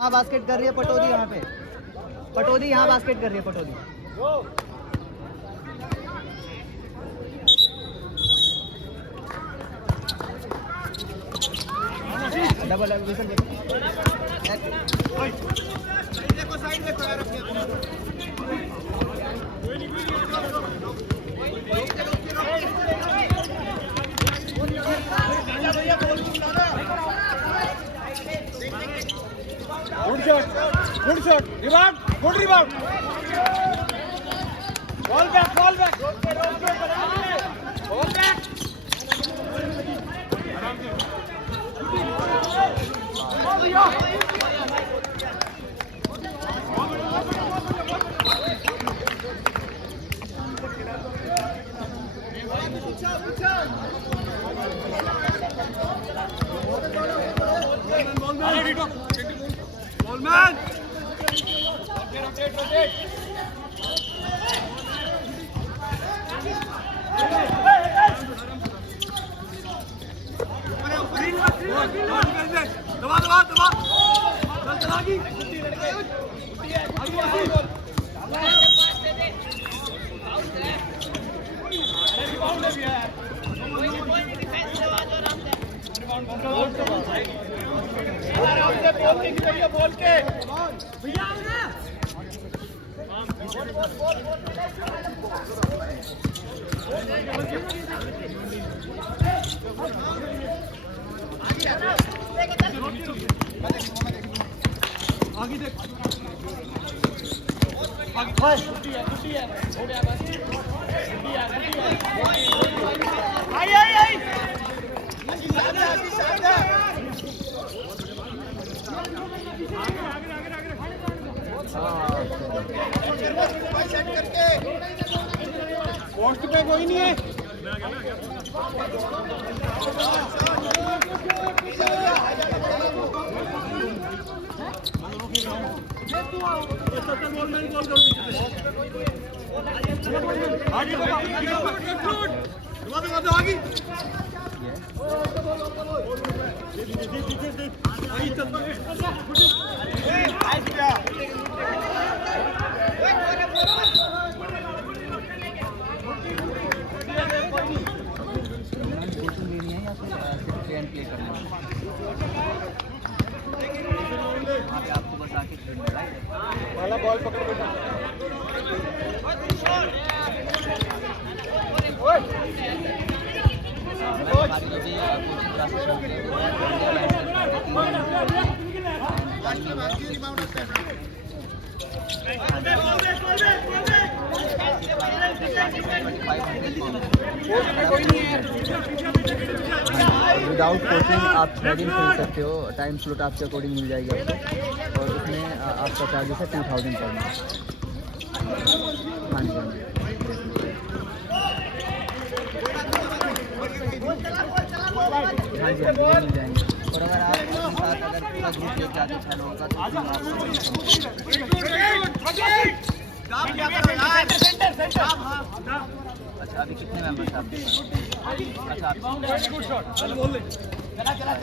हाँ बास्केट कर रही है पटौदी यहाँ पे। पटौदी यहाँ बास्केट कर रही है पटौदी। डबल विसल देखो साइड देखो यार अपने good shot rebound good rebound ball back ball back Ballman! Rotate. दबा चल आगे रिबाउंड भी है बोल के भैया आगे देख छुट्टी है हो गया बस छुट्टी है आई पोस्ट पे कोई नहीं है आपको बस आके वाला बॉल पकड़ बेटा विदाउट कोचिंग आप ट्रेडिंग खेल सकते हो। टाइम स्लॉट आपके अकॉर्डिंग मिल जाएगी आपको और उसमें आपका चार्जेस है 2000 पर मंथ। हाँ जी हाँ जी मिल जाएंगे। और अगर आप अपने साथ अगर पूरा ग्रुप लेके आते चलो होगा तो अच्छा अभी कितने मेंबर्स आपके पास? अच्छा गुड शॉट चल बोल ले चला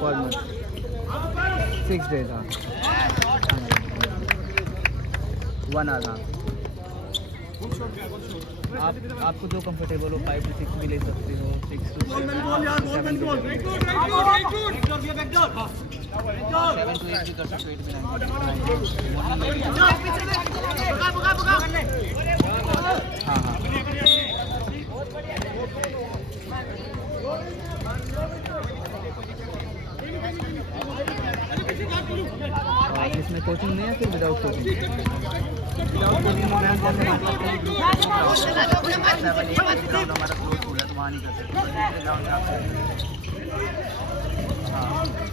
4 months 6 days हाँ 1 hour हाँ आपको जो कंफर्टेबल हो 5 to 6 भी ले सकते हो 6 to 7 to 8 भी कर सकते हो। हाँ इसमें कोचिंग नहीं है फिर विदाउट कोचिंग हमारा क्लोज हो गया तो वहाँ नहीं कर सकते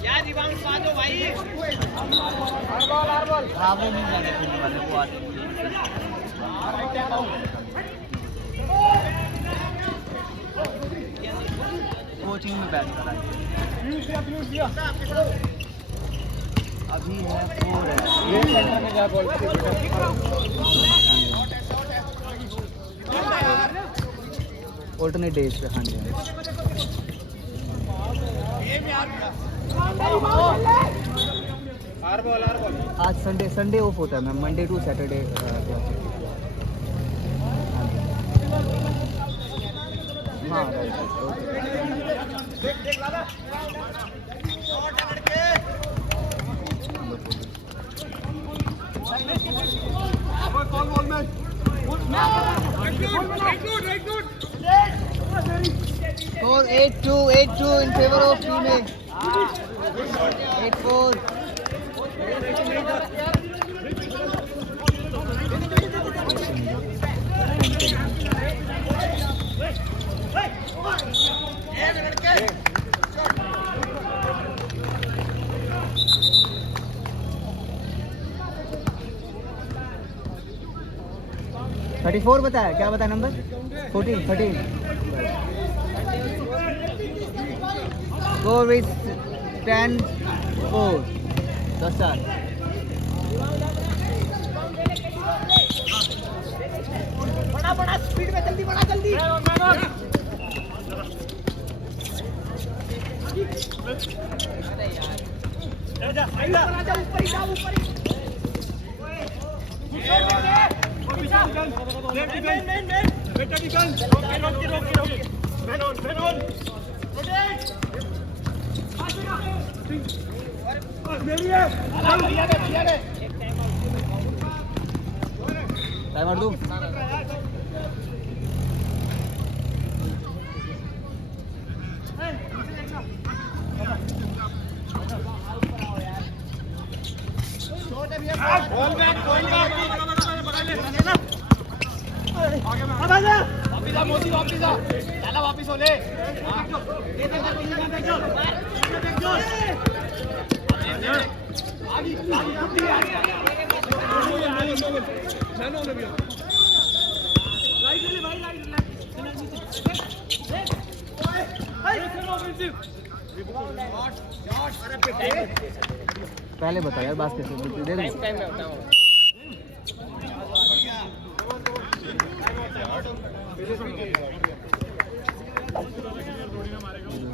यार रिबाउंड पा दो भाई हाँ वो मिल जाएंगे खेलने वाले वो आते कोचिंग में बैठ कर आए अभी है 4 है ये सेंटर में जा बॉल ऑल्टरनेट डेज पे हाँ जी आज संडे ऑफ होता है मैम, मंडे टू सैटरडे हाँ right. 8-2 in favor of team A. 8-4. $34 बताया, क्या बताया नंबर? 13. Score is 10-4. 10 बड़ा स्पीड में जल्दी बड़ा जल्दी टाइमर दूं? वापिस हो ले पहले बता यार, बात कैसे दे दूं?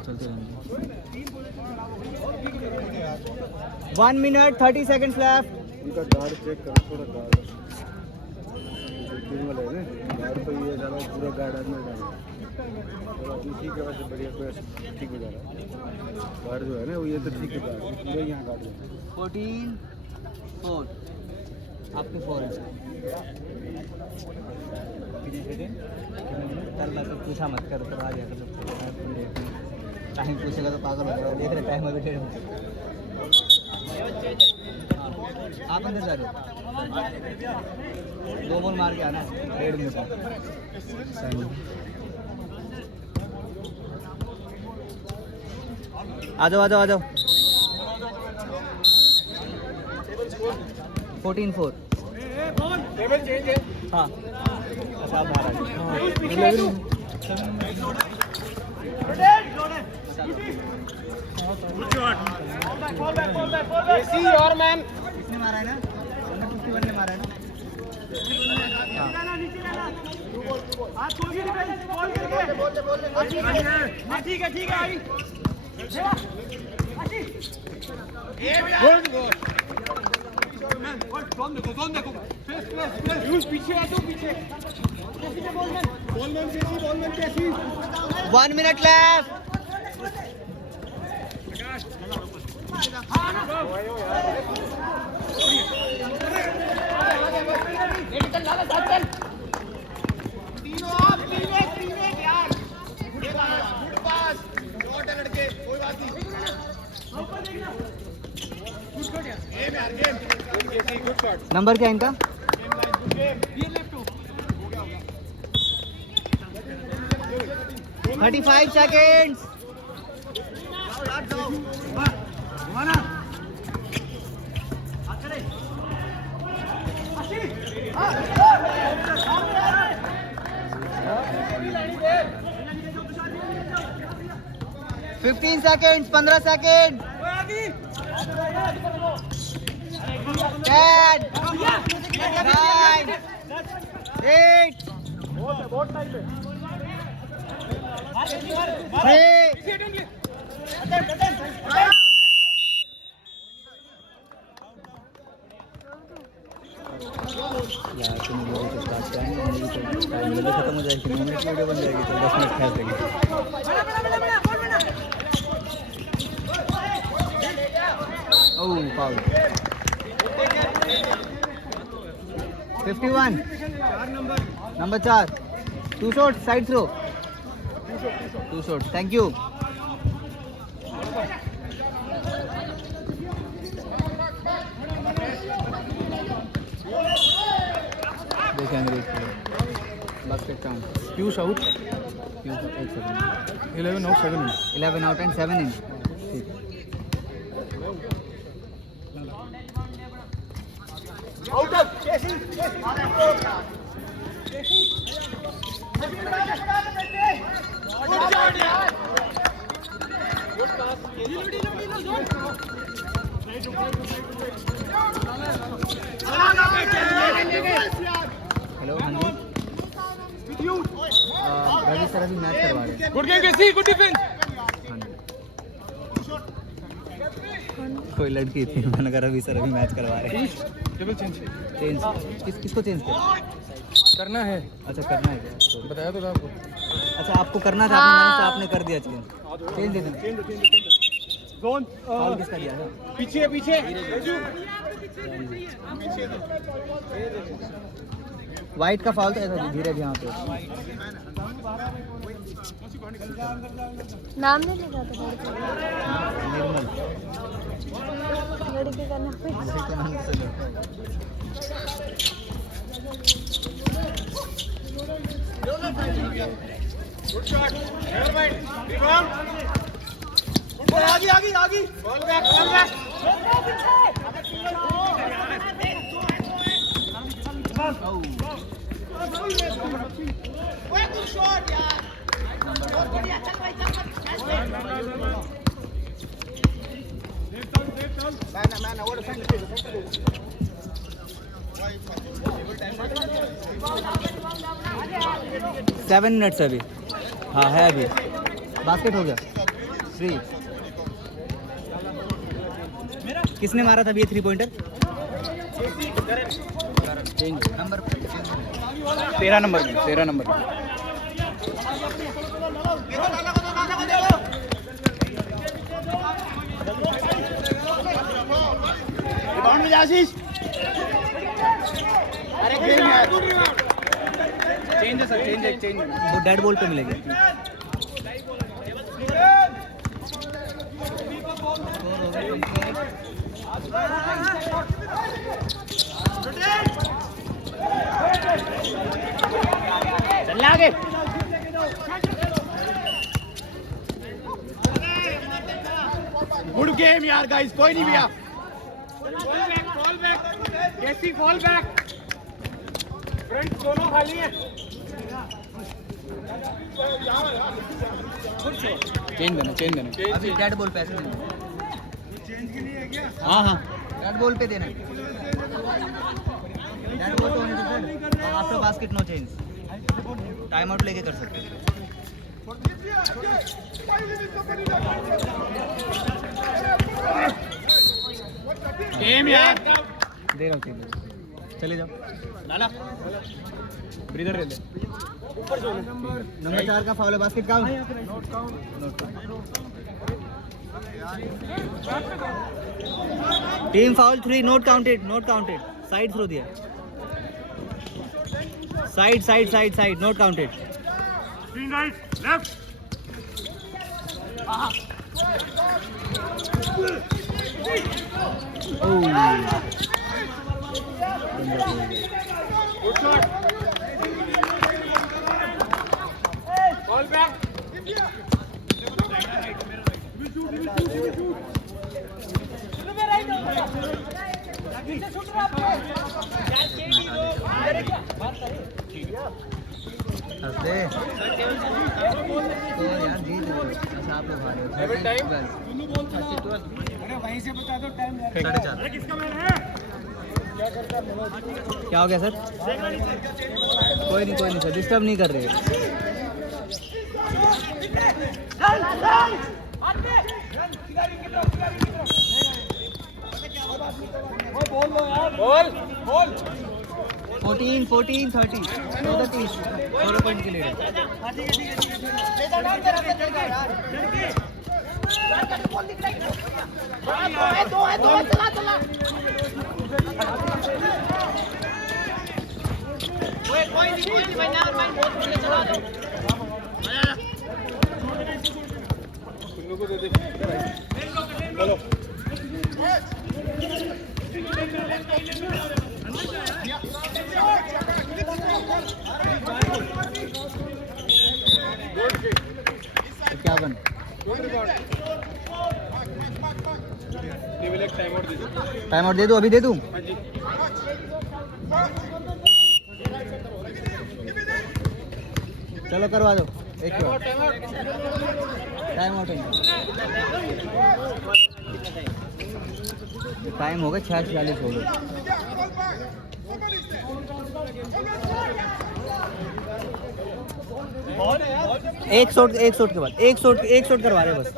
चलते रहेंगे। 1 minute 30 seconds left. उनका गार्ड चेक करो, थोड़ा गार्ड वाला है ना, गार्ड तो ये ज़्यादा पूरा गार्ड आदमी डाला थोड़ा ठीक है, वैसे बढ़िया कोई ठीक हो जा रहा है। गार्ड जो है ना वो ये तो ठीक है, गार्ड पूरा यहाँ गार्ड है। 14-4 आपके 4 है। तो पूछा मत कर, तो आ गया तो टाइम पूछेगा तो पागल हो जाएगा। देख रहे टाइम अभी 1.5 मिनट। आप अंदर जा रहे हो, 2 बॉल मार के आना है 1.5 मिनट। आ जाओ 14-4। हाँ अच्छा, आप बाहर आ जाओ। और मैन इसने मारा है ना, नंबर 51 ने मारा है ना। ठीक है पीछे आ जाओ, पीछे 1 minute left. नंबर क्या है इनका? 35 seconds. Fifteen seconds, 15 seconds. 10, 9, 8, 3, खत्म हो जाएगी, 9 मिनट की वीडियो बन जाएगी तो 10 मिनट खेल देंगे। Oh foul. 51 number 4 2 shot side throw 2 shot thank you. देखिए अंग्रेज basket count Piyush out. 11 out, 7 in. 11 out and 7 in. Hello हाँ जी रवि सर अभी मैच करवा रहे हैं। Good game KC, good defence. हाँ जी कोई लड़की थी, मैंने कहा रवि सर अभी मैच करवा रहे हैं। टेबल चेंज चेंज किसको चेंज करना है। अच्छा करना है क्या? तो बताया तो था आपको। अच्छा आपको करना था, आपने कर दिया चेंज दे देना। जोन फाउल किसका दिया था? पीछे पीछे। वाइट का फाउल था ऐसा धीरे यहाँ पे। नाम नहीं लिखा था निर्मल लड़की का नाम। लड़के के नाम से लो। Good shot, never mind, rebound. आगे आगे आगे, बॉल बैक, बॉल बैक। ओए गुड शॉट यार, बहुत बढ़िया, चल भाई चल। Man over centre. 7 मिनट्स अभी। हाँ है अभी। बास्केट हो गया 3। किसने मारा था अभी ये 3 पॉइंटर? Number 13 number. रिबाउंड में आशीष। अरे गेम यार, चेंज है सर, चेंज। वो डेड बॉल पे मिलेगी। चल आगे। गुड गेम यार गाइस, कोई नहीं भैया। फॉल बैक कैसी, फॉल बैक। फ्रंट दोनों खाली हैं। चेंज देना। अभी डेड बॉल पे ऐसे देना। हाँ डेड बॉल पे देना। डेड बॉल तो होने दो sir. After basket no change. Time out लेके कर सकते हैं। गेम यार। दे रहा हूँ चले जाओ। लाला ब्रीदर ले ले। नंबर 4 का फाउल है। Basket count. Team foul 3 not counted. Side throw दिया। Side not counted. Screen right, left. Good shot. Ball back. हंसते तो यार जीत रहे हो। अच्छा आप लोग हारे हो। Level time? 32 अरे वहीं से बता दो टाइम यार। 4.5। अरे किसका मैन है? क्या हो गया सर? कोई नहीं सर, डिस्टर्ब नहीं कर रहे। बॉल लो यार। बॉल। 14, 14, 30. No, 30. 4 पॉइंट के लिए चलो क्या बन टाइम आउट दे दूं अभी दे दूं चलो करवा दो एक टाइम आउट टाइम हो गया 46 हो गया एक शॉट के बाद एक शॉट करवा रहे बस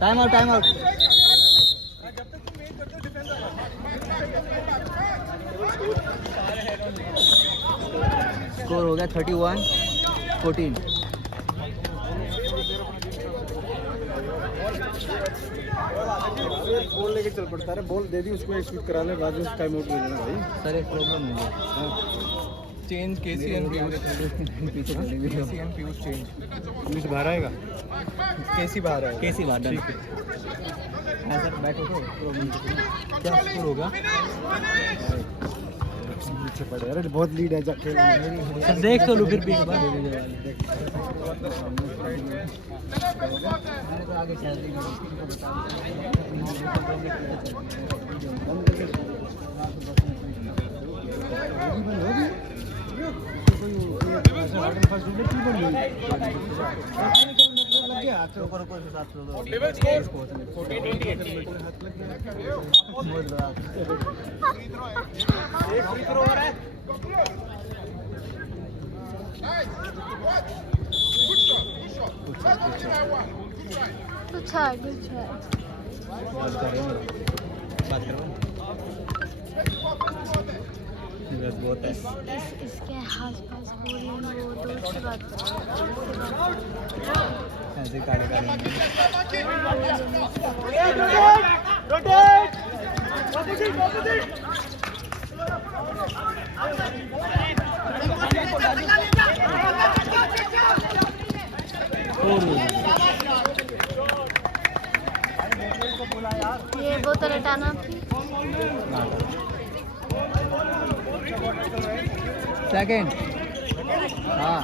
टाइम आउट स्कोर हो गया 31-14 बॉल लेके चल पड़ता है बॉल दे दी उसको एक्सक्यूट करा ले बाद में टाइम आउट ले लेना भाई सर एक प्रॉब्लम है change KC and Piyush change police बाहर आएगा केसी बाहर है कैसी बात है सर बैठो तो क्या स्कोर होगा पीछे पड़े अरे बहुत लीड है जाके सर देख तो लो फिर भी आगे चल बहुत है इसके आसपास पूरी वो दूसरी बात ऐसे काले ये बोतल हटाना आपकी सेकंड हाँ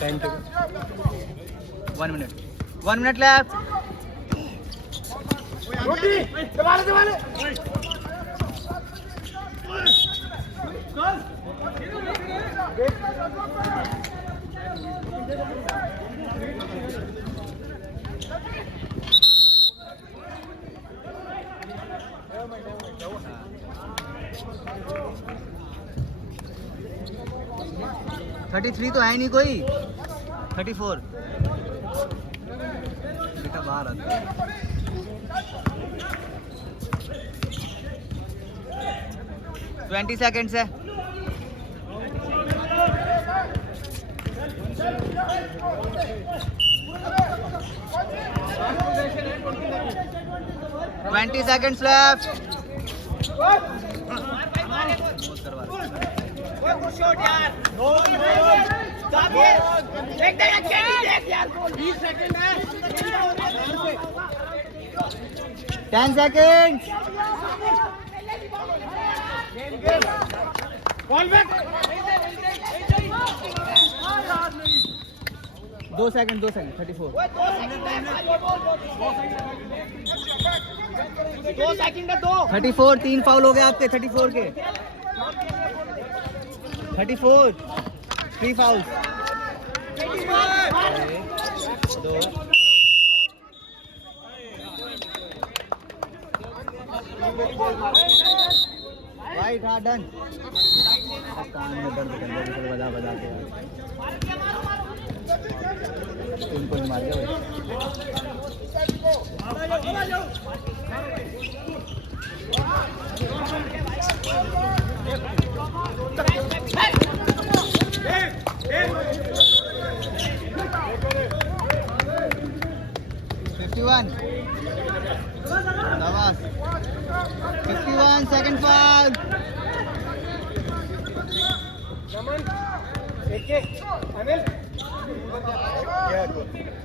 thank you 1 minute left thirty three तो है नहीं कोई 34 बेटा बाहर आता है 20 seconds है $20 seconds left बहुत करवा रहे हैं। ओए गुड शॉट यार। देख दे यार, देख यार, 20 सेकंड है। 10 seconds. Ball back. 2 seconds 34. 2 second है, 2। 34 3 फाउल हो गए आपके 34 के 34 3 फाउल 2 वाइट हाँ डन कान में दर्द कर रहा है बजा बजा के उनको ही मार गया Nawaz 51 second foul Anil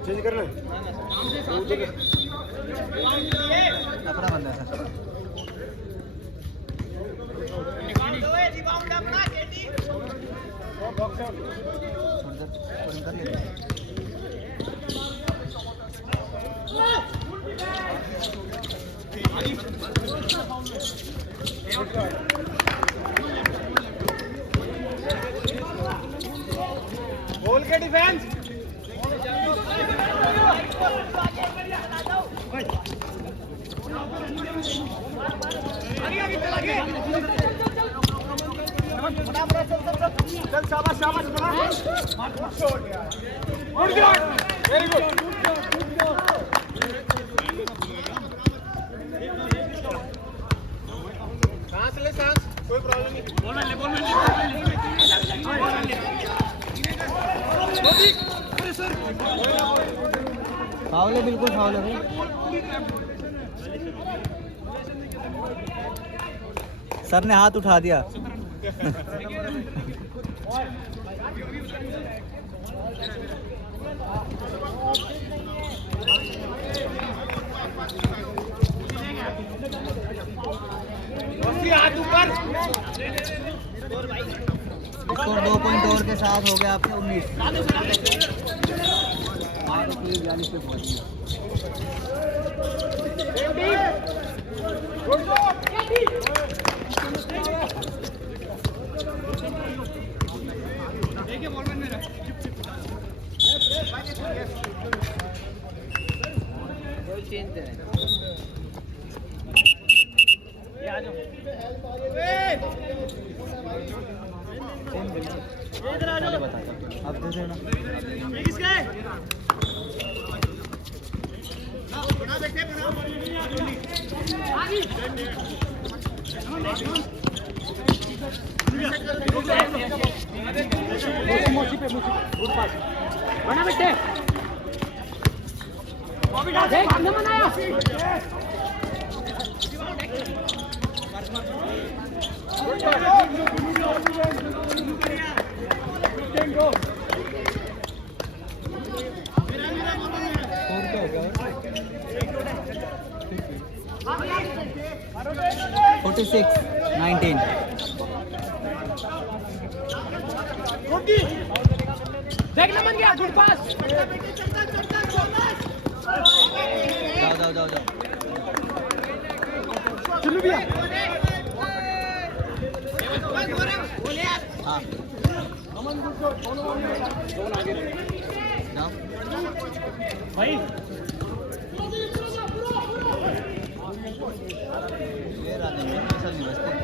change करना अपना बंदा है रिबाउंड अपना केटी। गोल के डिफेंस। चल शाबाश शाबाश वेरी गुड। सांस ले सांस, कोई प्रॉब्लम नहीं। फाउल है बिल्कुल फाउल है भाई सर ने हाथ उठा दिया हाथ ऊपर। स्कोर 2 पॉइंट और के साथ हो गया आपके 19 अब दे देना बना बेटे देख नमन आया। 46-19 देख नमन गया, गुड पास। जाओ चलो भैया। हाँ जाओ भाई ये रात में असल में बचते हैं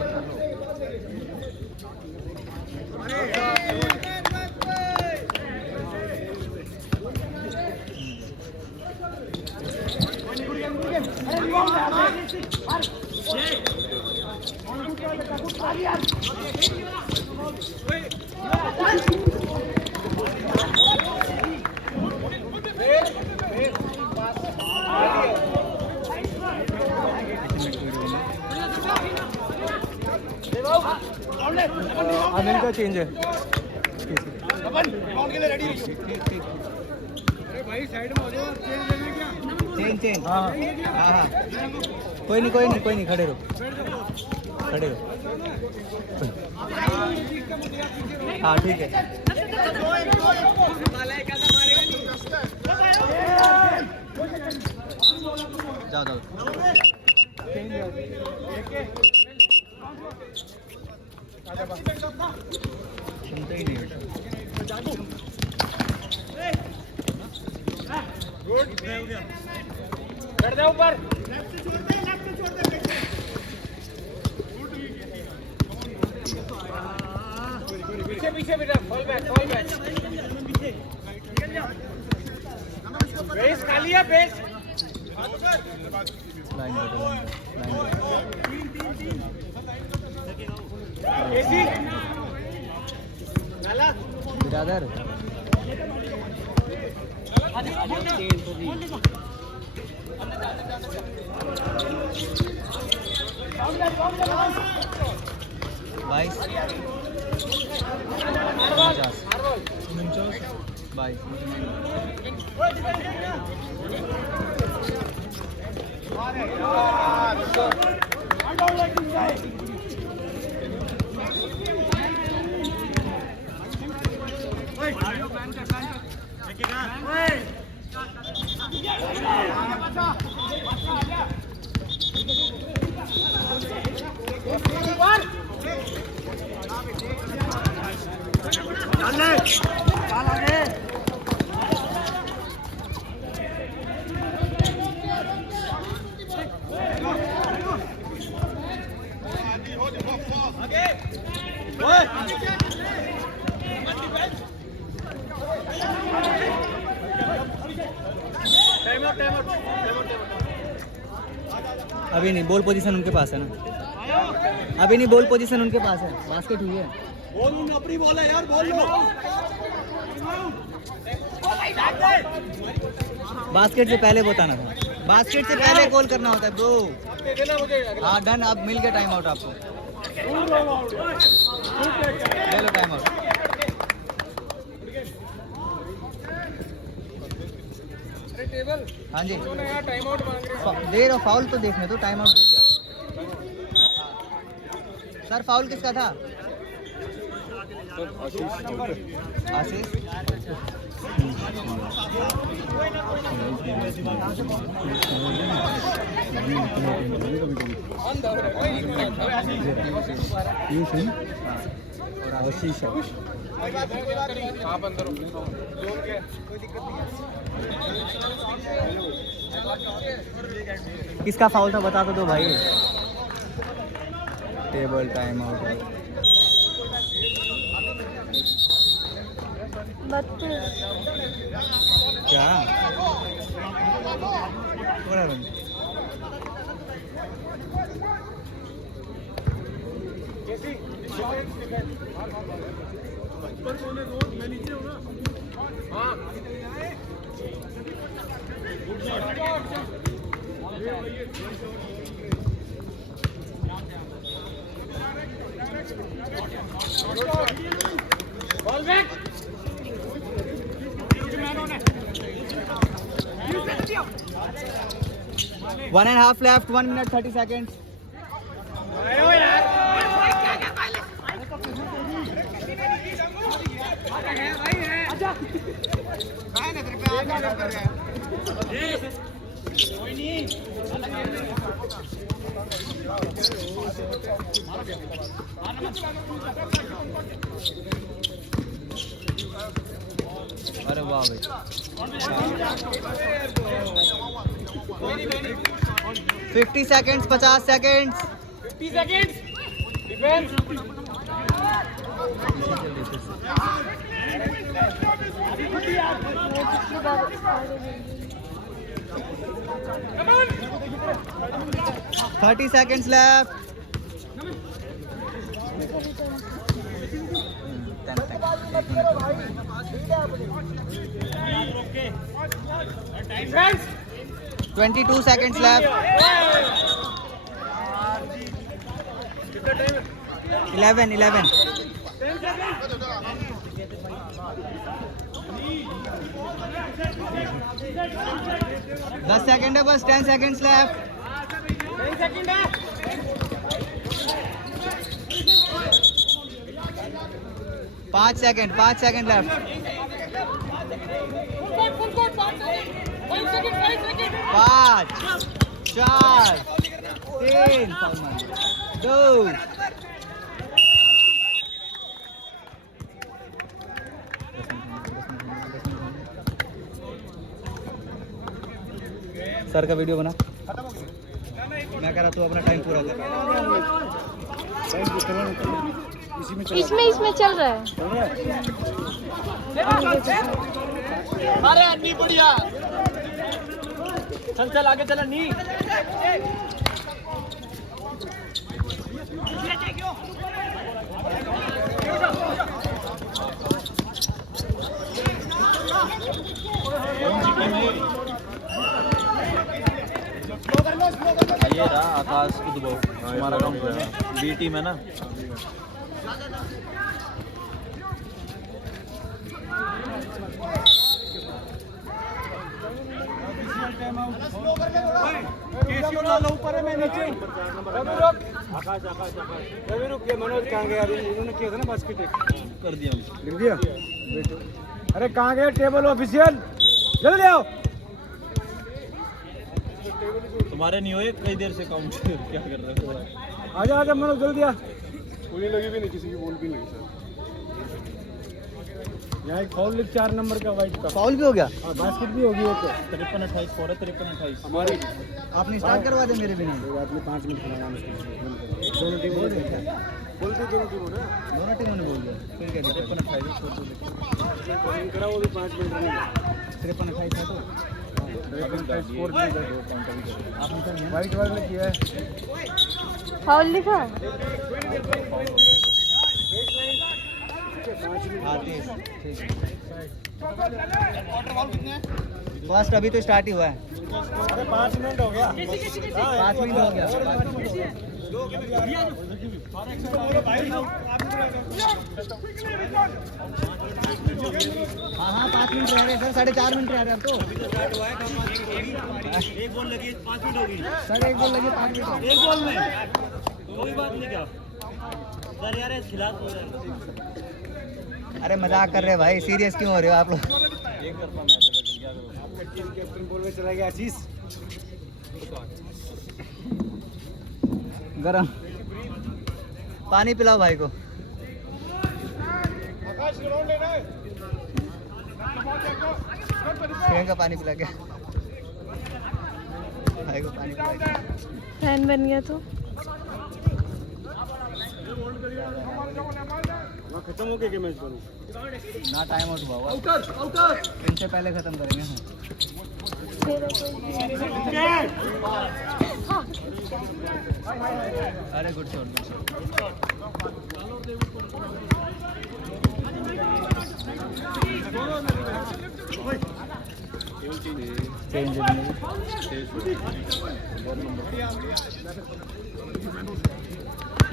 देखो अनिल का चेंज है। अरे भाई साइड में हो जाओ, चेंज देना क्या? चेंज हाँ हाँ, कोई नहीं, खड़े रहो। हाँ ठीक है। जाओ सुनते ही नहीं। कर दे ऊपर। पीछे बेटा, फॉल बैक। बेस खाली है, बेस। लाइन केसी नाला बिरादर बाईस 22 अभी नहीं, बॉल पोजीशन उनके पास है ना, अभी नहीं, बॉल पोजीशन उनके पास है, बास्केट हुई है। बॉल अपनी बॉल है यार, बॉल लो। बास्केट से पहले बताना था, बास्केट से पहले कॉल करना होता है ब्रो। हाँ डन, अब मिल गया टाइम आउट आपको, ले लो टाइम आउट। हाँ जी टाइम आउट मांग रहे दे रहा, फाउल तो देखने दो, टाइम आउट दे दिया सर। फाउल किसका था? आशीष। और आशीष आप अंदर किसका फाउल था बता तो दो भाई। टेबल टाइम आउट 32 क्या हो रहा है? हाँ 1.5 left, 1 minute 30 seconds. अरे वाह भाई 50 seconds 50 seconds 50 seconds defense come on 30 seconds left 10 defense 22 seconds left कितना टाइम है 11 10 सेकंड है बस 10 सेकंड्स लेफ्ट 10 सेकंड है 5 सेकंड लेफ्ट 5 4 3 2 सर का वीडियो बना मैं कह रहा तू अपना टाइम पूरा कर इसमें चल रहा है। अरे अन्नी बढ़िया चल आगे चल अन्नी ये रहा आकाश उद्भव हमारा काम बी टीम है ना ऊपर है मैं नीचे रवि रुक के मनोज कहाँ गया अभी इन्होंने किया था ना बास्केट कर दिया लिख दिया अरे कहाँ गया टेबल ऑफिशियल जल्दी आओ तुम्हारे नहीं हुए कई देर से काउंट क्या कर रहे हो आजा मनोज जल्दी आ गोली लगी भी नहीं किसी की बॉल भी नहीं सर यहाँ एक फाउल लिख 4 नंबर का वाइट का फाउल भी हो गया हाँ बास्केट भी होगी एक 53-28 फॉर 53-28 हमारी आपने स्टार्ट करवा दे मेरे बिना कोई बात नहीं 5 मिनट खिलाया दोनों टीमों ने बोलते दोनों टीमों ने दोनों टीमों ने बोल दिया फिर क्या 53-28 करा वो भी 5 मिनट रनिंग 53-28 था तो स्कोर भी आपने कर दिया वाइट वाले ने किया है फाउल लिखा। फर्स्ट अभी तो स्टार्ट ही हुआ है अरे 5 मिनट हो गया 5 मिनट हो गया हाँ 5 मिनट रह रहे सर 4.5 मिनट रह रहे अब तो एक बॉल लगी 5 मिनट होगी सर एक बॉल लगी 5 मिनट एक बॉल में कोई बात नहीं क्या सर यार खिलाफ हो जाएगा अरे मजाक कर रहे भाई सीरियस क्यों हो रहे हो आप लोग कैप्टन बॉल में चला गया आशीष गरम पानी पिलाओ भाई को प्रियंका पानी पिला के भाई को पानी पिला के फैन बन गया तो खत्म हो गया मैच करूँ ना टाइम आउट हुआ इनसे पहले खत्म करेंगे हम अरे गुड शॉट चेंज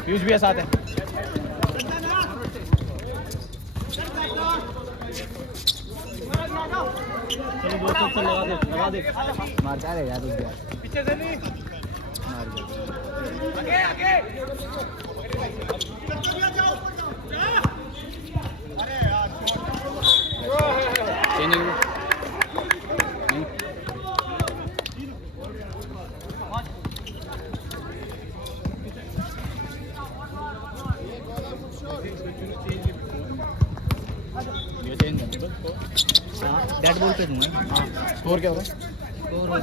पीयूष भी साथ है लगा दे मार क्या रे यार पीछे से नहीं मार आगे डेड बॉल पे दूंगा हाँ स्कोर क्या होगा स्कोर होगा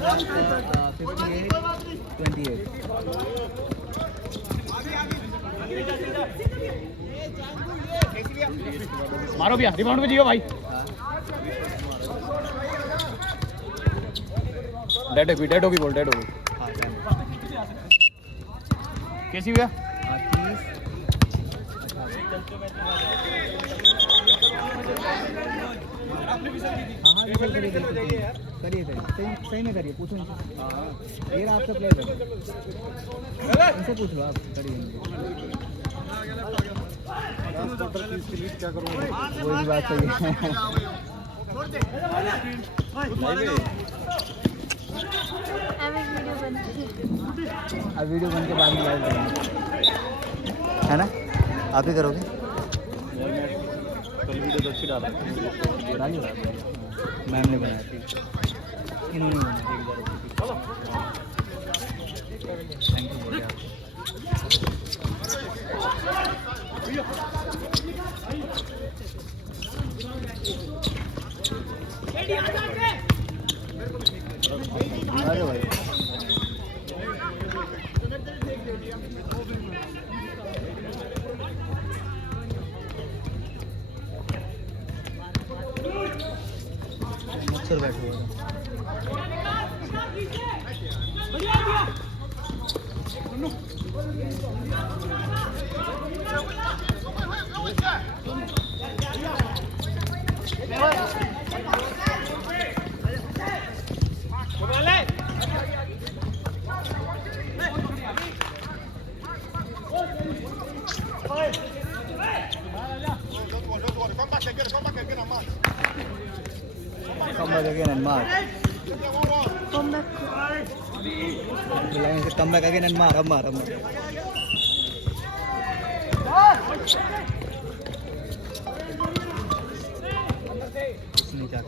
58-28 मारो भैया रिबाउंड पे जियो भाई डेड होगी बॉल डेड होगी कैसी भैया करिए सही में करिए पूछो ये आपका प्लेयर है इनसे पूछ लो आप करिए क्या करूँगा? वो भी बात सही है। अभी वीडियो बनती है। अब वीडियो बन के बाद में लाइव करेंगे, है ना? आप ही करोगे? कल वीडियो तो अच्छी डाला डाली मैम ने बनाया थी, इन्होंने बनाया थी। थैंक यू बोलिए आप। अरे भाई मच्छर बैठे हुए हैं। Come back again and mark. Come back. Come back again and mark. Mark. नहीं जा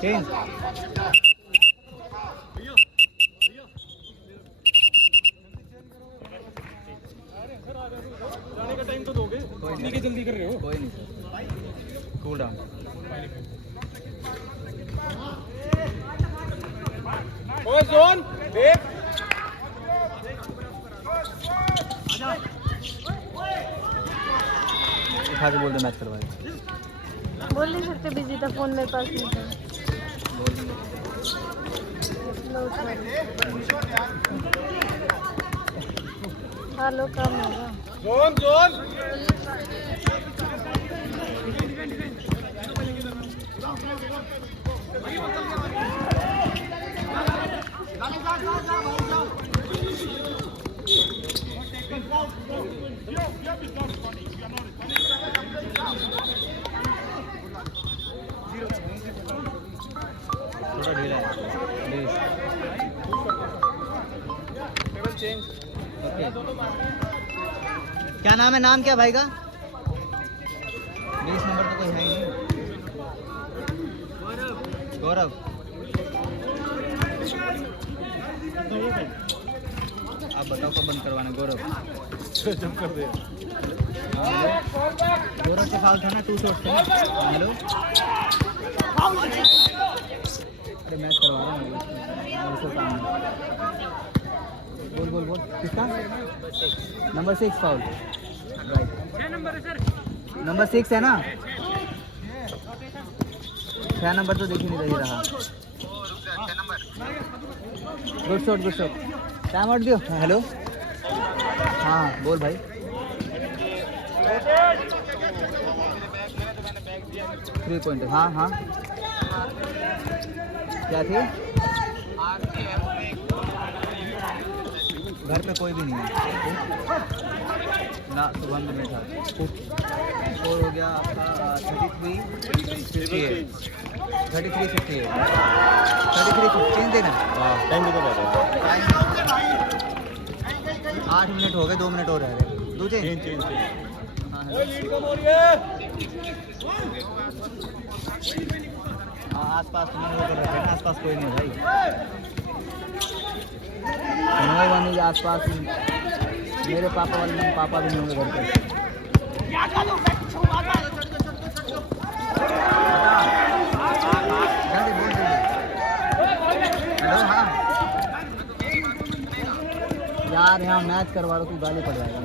चेंज जल्दी कर रहे हो? कोई नहीं सर, कूल डाउन। ओए जोन देख उठा के बोल दो मैच करवाए। बोल नहीं सकते, बिजी था, फोन मेरे पास नहीं था। हेलो काम होगा। जोन जोन थोड़ा ढीला है प्लीज। चेंज ओके, क्या नाम है? नाम क्या भाई का? 20 नंबर तो कोई है ही नहीं। गौरव। आप बताओ कब बंद करवाना गौरव? जब कर दे गौरव के फाउल था ना, 2 शॉट थे। हेलो, अरे मैच करवा रहा हूँ। बोल बोल बोल, किसका? Number 6 foul, right. नंबर 6 है ना? 6 नंबर तो देख ही नहीं रहा। Good shot, good shot. Time out दियो। हेलो, हाँ बोल भाई। 3 पॉइंट, हाँ हाँ। क्या थी? घर पे कोई भी नहीं है ना, सुबह में बैठा। स्कोर हो गया आपका 33-58। 33-58 चेंज देना। टाइम भी तो बता 8 मिनट हो गए, 2 मिनट और रह गए। दो चेंज। हाँ आसपास आसपास कोई नहीं भाई। नहीं आसपास मेरे पापा वाले पापा भी नहीं होंगे घर पे। हेलो, हाँ यार यहाँ मैच करवा रहा, तू गाली पड़ जाएगा।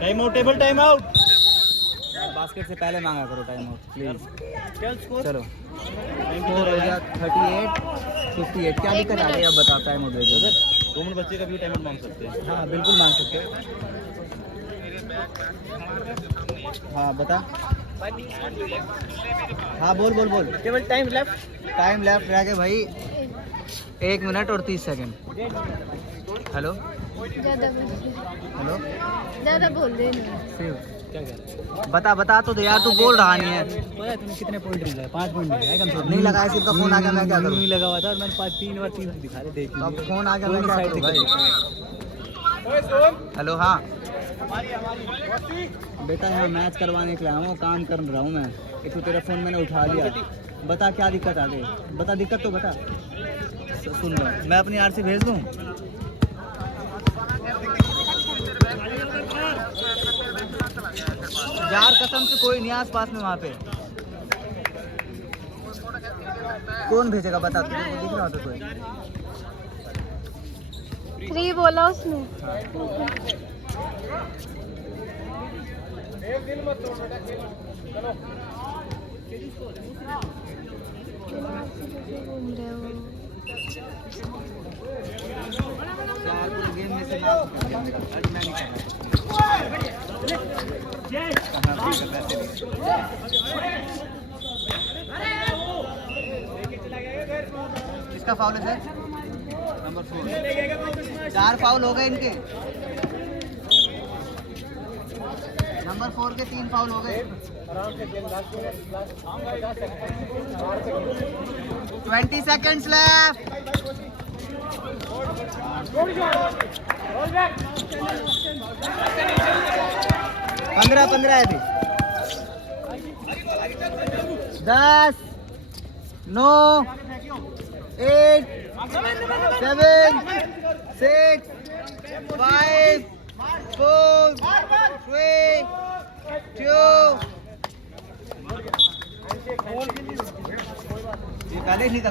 Time out, table time out. Basket से पहले मांगा करो टाइम आउट प्लीज। चलो स्कोर हो गया 38-58। क्या दिक्कत आ गई अब बता, टाइम आउट दे दो। 2 मिनट बच्चे का भी टाइम आउट मांग सकते हैं। हाँ बिल्कुल मांग सकते हो। हाँ बता, हाँ बोल बोल बोल। केवल टाइम लेफ्ट रह गए भाई 1 मिनट और 30 सेकंड। हेलो ज़्यादा बोल रहे नहीं। शिव बता तो दे यार, तू बोल रहा नहीं है। पता है तूने कितने पॉइंट लगाए? 5 पॉइंट लगाए कम से कम। नहीं लगाया, शिव का फोन आ गया, मैं क्या करूं? नहीं लगा हुआ था और मैंने 3 बार 3 दिखा रहे देख अब फोन आ गया, मैं क्या करूं भाई? हेलो हाँ बेटा, यहाँ मैच करवाने के लिए आया हूँ, काम कर रहा हूँ मैं। एक तो तेरा फोन मैंने उठा लिया। बता क्या दिक्कत आ गई, बता दिक्कत तो बता। सुन लो, मैं अपनी आरसी भेज दूँ? यार कसम से कोई नहीं आस पास में वहाँ पे। कौन भेजेगा बता, तुझे दिख रहा होता कोई? 3 बोला उसने। एक दिन मत छोड़ बेटा, खेलो चलो। घूम रहे हो। यार पूरे गेम में से ना आज मैं नहीं कर रहा। किसका फाउल है सर? नंबर 4। 4 फाउल हो गए इनके। नंबर 4 के 3 फाउल हो गए। आराम से खेल, last 20 seconds left. Roll back. 15 है अभी। 10 9 8 7 6 5 4 3 2 ये पहले ही निकल